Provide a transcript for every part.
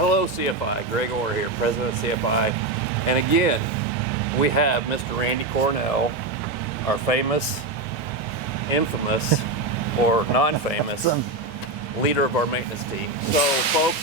Hello CFI, Greg Orr here, President of CFI. And again, we have Mr. Randy Cornell, our famous, infamous, or non-famous leader of our maintenance team. So folks,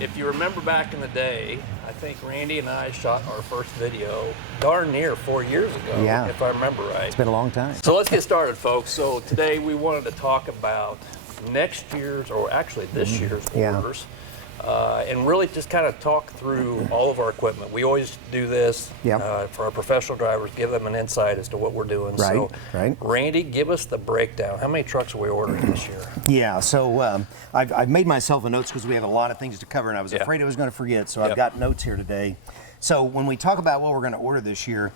if you remember back in the day, I think Randy and I shot our first video darn near 4 years ago, if I remember right. It's been a long time. So let's get started, folks. So today we wanted to talk about next year's, or actually this year's orders. And really just kind of talk through all of our equipment. We always do this for our professional drivers, give them an insight as to what we're doing. So, Randy, give us the breakdown. How many trucks are we ordering this year? Yeah, so I've made myself a notes because we have a lot of things to cover, and I was afraid I was going to forget, so I've got notes here today. So when we talk about what we're going to order this year,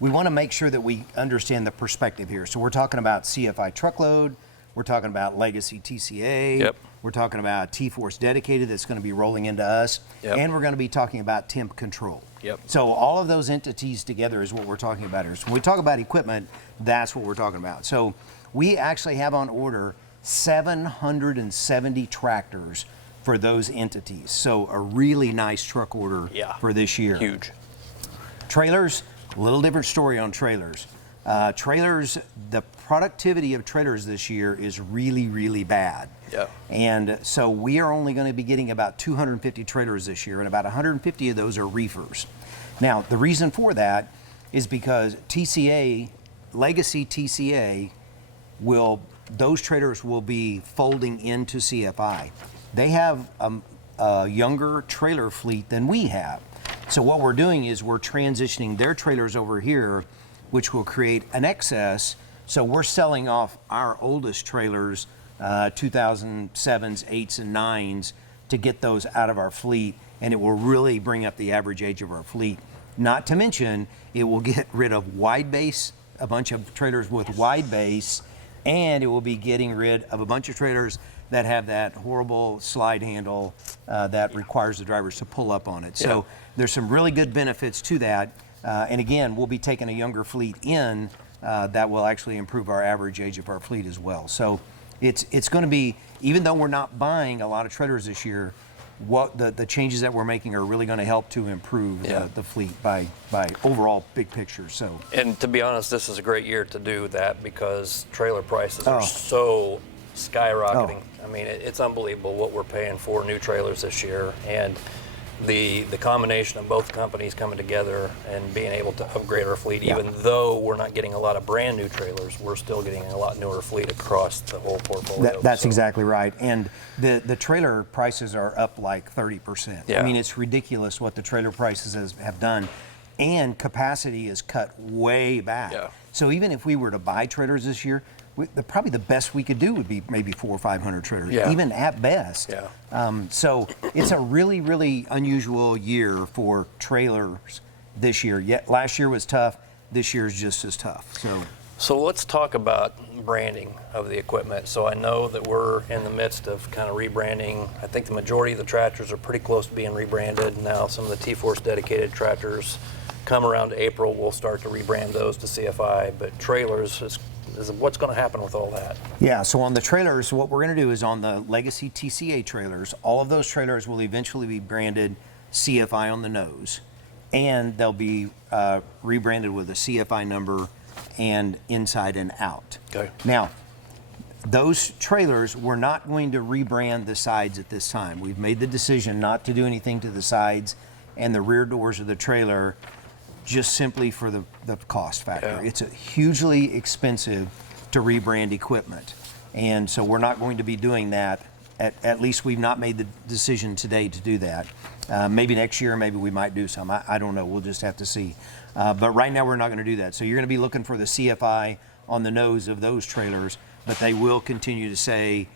we want to make sure that we understand the perspective here. So we're talking about CFI truckload, we're talking about legacy TCA, we're talking about T-Force dedicated that's going to be rolling into us, and we're going to be talking about temp control. So all of those entities together is what we're talking about here. So when we talk about equipment, that's what we're talking about. So we actually have on order 770 tractors for those entities. So a really nice truck order for this year. Huge. Trailers, a little different story on trailers. Trailers, the productivity of trailers this year is really, really bad. And so we are only going to be getting about 250 trailers this year, and about 150 of those are reefers. Now, the reason for that is because TCA, legacy TCA, those trailers will be folding into CFI. They have a younger trailer fleet than we have. So what we're doing is we're transitioning their trailers over here, which will create an excess. So we're selling off our oldest trailers, 2007s, 8s, and 9s, to get those out of our fleet, and it will really bring up the average age of our fleet. Not to mention, it will get rid of wide base, a bunch of trailers with wide base, and it will be getting rid of a bunch of trailers that have that horrible slide handle that requires the drivers to pull up on it. So there's some really good benefits to that. And again, we'll be taking a younger fleet in that will actually improve our average age of our fleet as well. So it's going to be, even though we're not buying a lot of trailers this year, what the changes that we're making are really going to help to improve the fleet by overall big picture. So, and to be honest, this is a great year to do that because trailer prices are so skyrocketing. I mean, it's unbelievable what we're paying for new trailers this year, and the combination of both companies coming together and being able to upgrade our fleet, even though we're not getting a lot of brand new trailers, we're still getting a lot newer fleet across the whole portfolio. That's exactly right. And the trailer prices are up like 30%. I mean, it's ridiculous what the trailer prices have done, and capacity is cut way back. So even if we were to buy trailers this year, probably the best we could do would be maybe 400 or 500 trailers, even at best. So it's a really, really unusual year for trailers this year. Yet last year was tough. This year is just as tough. So let's talk about branding of the equipment. So I know that we're in the midst of kind of rebranding. I think the majority of the tractors are pretty close to being rebranded. Now some of the T-Force dedicated tractors come around April. We'll start to rebrand those to CFI, but trailers is what's going to happen with all that? Yeah, so on the trailers, what we're going to do is on the legacy TCA trailers, all of those trailers will eventually be branded CFI on the nose, and they'll be rebranded with a CFI number and inside and out. Now, those trailers, we're not going to rebrand the sides at this time. We've made the decision not to do anything to the sides and the rear doors of the trailer, just simply for the cost factor. It's hugely expensive to rebrand equipment. And so we're not going to be doing that. At least we've not made the decision today to do that. Maybe next year, maybe we might do some. I don't know, we'll just have to see. But right now we're not gonna do that. So you're gonna be looking for the CFI on the nose of those trailers, but they will continue to say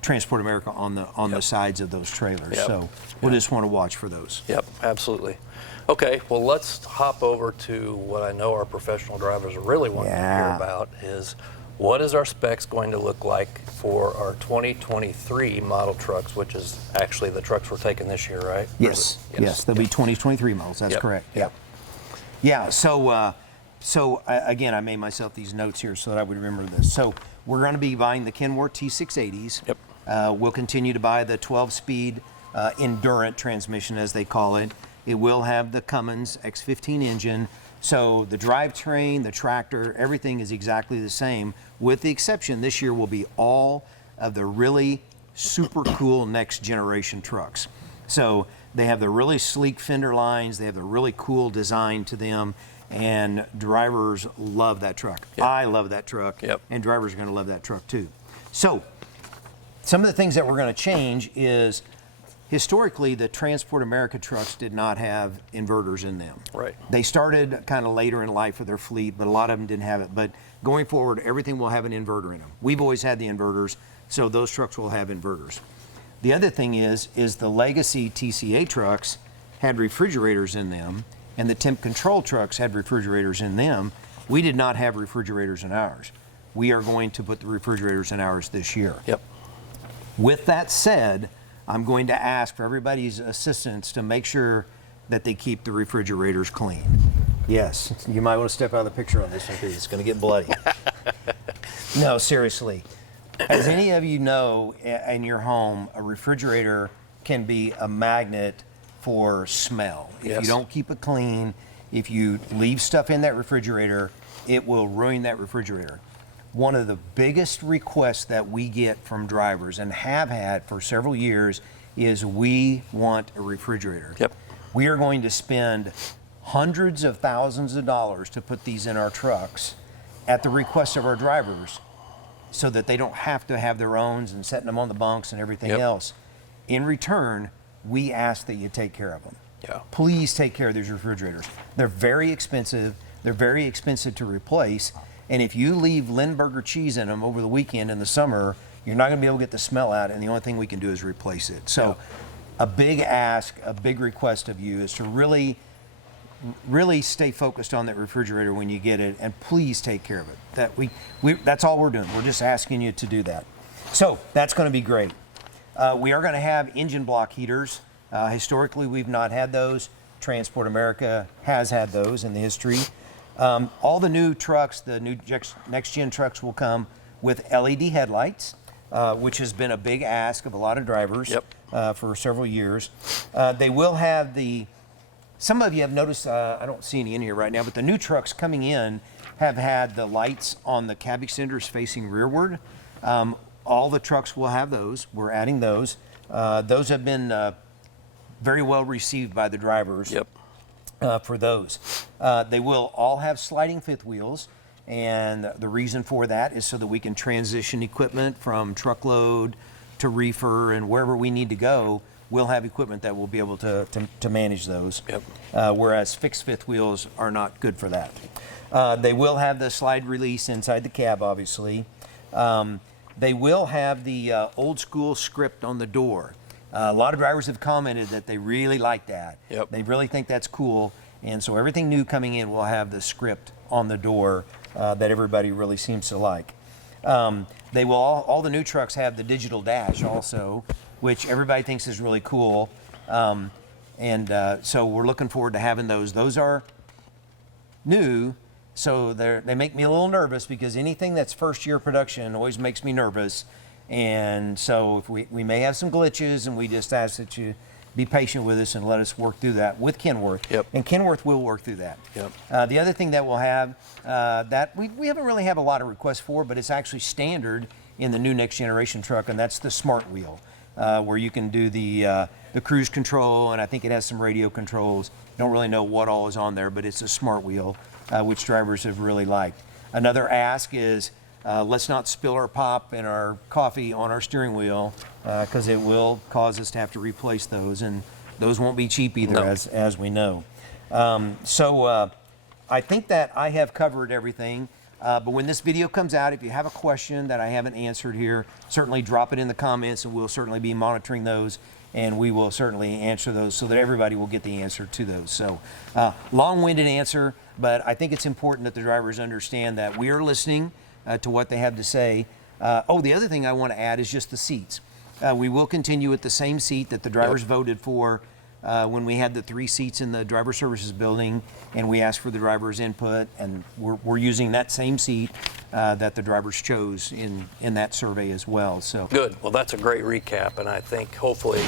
Transport America on the sides of those trailers. So we'll just wanna watch for those. Absolutely. Okay, well, let's hop over to what I know our professional drivers really want to hear about is what is our specs going to look like for our 2023 model trucks, which is actually the trucks we're taking this year, right? Yes, they'll be 2023 models, that's correct. So again, I made myself these notes here so that I would remember this. So we're going to be buying the Kenworth T680s. We'll continue to buy the 12-speed Endurant transmission, as they call it. It will have the Cummins X15 engine. So the drivetrain, the tractor, everything is exactly the same, with the exception this year will be all of the really super cool next generation trucks. So they have the really sleek fender lines, they have the really cool design to them, and drivers love that truck. Yep. I love that truck, Yep. and drivers are going to love that truck too. So some of the things that we're going to change is, historically, the Transport America trucks did not have inverters in them. Right. They started kind of later in life with their fleet, but a lot of them didn't have it. But going forward, everything will have an inverter in them. We've always had the inverters, so those trucks will have inverters. The other thing is the legacy TCA trucks had refrigerators in them, and the temp control trucks had refrigerators in them. We did not have refrigerators in ours. We are going to put the refrigerators in ours this year. Yep. With that said, I'm going to ask for everybody's assistance to make sure that they keep the refrigerators clean. Yes, you might want to step out of the picture on this one because it's going to get bloody. No, seriously. As any of you know, in your home, a refrigerator can be a magnet for smell. If Yes. you don't keep it clean, if you leave stuff in that refrigerator, it will ruin that refrigerator. One of the biggest requests that we get from drivers, and have had for several years, is we want a refrigerator. Yep. We are going to spend hundreds of thousands of dollars to put these in our trucks at the request of our drivers, so that they don't have to have their own and setting them on the bunks and everything Yep. else. In return, we ask that you take care of them. Yeah. Please take care of these refrigerators. They're very expensive. They're very expensive to replace. And if you leave Lindbergh cheese in them over the weekend in the summer, you're not going to be able to get the smell out, and the only thing we can do is replace it. So a big ask, a big request of you is to really stay focused on that refrigerator when you get it, and please take care of it. That's all we're doing. We're just asking you to do that. So that's going to be great. We are going to have engine block heaters. Historically, we've not had those. Transport America has had those in the history. All the new trucks, the new next-gen trucks, will come with LED headlights, which has been a big ask of a lot of drivers. Yep. For several years. They will have some of you have noticed, I don't see any in here right now, but the new trucks coming in have had the lights on the cab extenders facing rearward. All the trucks will have those. We're adding those. Those have been very well received by the drivers. Yep. For those. They will all have sliding fifth wheels, and the reason for that is so that we can transition equipment from truckload to reefer, and wherever we need to go, we'll have equipment that will be able to manage those. Yep. Whereas fixed fifth wheels are not good for that. They will have the slide release inside the cab, obviously. They will have the old school script on the door. A lot of drivers have commented that they really like that. Yep. They really think that's cool. And so everything new coming in will have the script on the door that everybody really seems to like. They will all the new trucks have the digital dash also, which everybody thinks is really cool. So we're looking forward to having those. Those are new, so they make me a little nervous, because anything that's first year production always makes me nervous. And so if we may have some glitches, and we just ask that you be patient with us and let us work through that with Kenworth. Yep. And Kenworth will work through that. Yep. The other thing that we'll have that we haven't really have a lot of requests for, but it's actually standard in the new next generation truck, and that's the smart wheel, where you can do the cruise control, and I think it has some radio controls. Don't really know what all is on there, but it's a smart wheel, which drivers have really liked. Another ask is, let's not spill our pop and our coffee on our steering wheel, because it will cause us to have to replace those, and those won't be cheap either, No. as we know. I think that I have covered everything, but when this video comes out, if you have a question that I haven't answered here, certainly drop it in the comments, and we'll certainly be monitoring those, and we will certainly answer those so that everybody will get the answer to those. So long-winded answer, but I think it's important that the drivers understand that we are listening to what they have to say. The other thing I want to add is just the seats. We will continue with the same seat that the drivers voted for when we had the 3 seats in the driver services building, and we asked for the drivers' input, and we're using that same seat that the drivers chose in that survey as well. So Good. Well, that's a great recap, and I think hopefully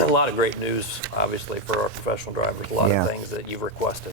a lot of great news, obviously, for our professional drivers. A lot Yeah. of things that you've requested.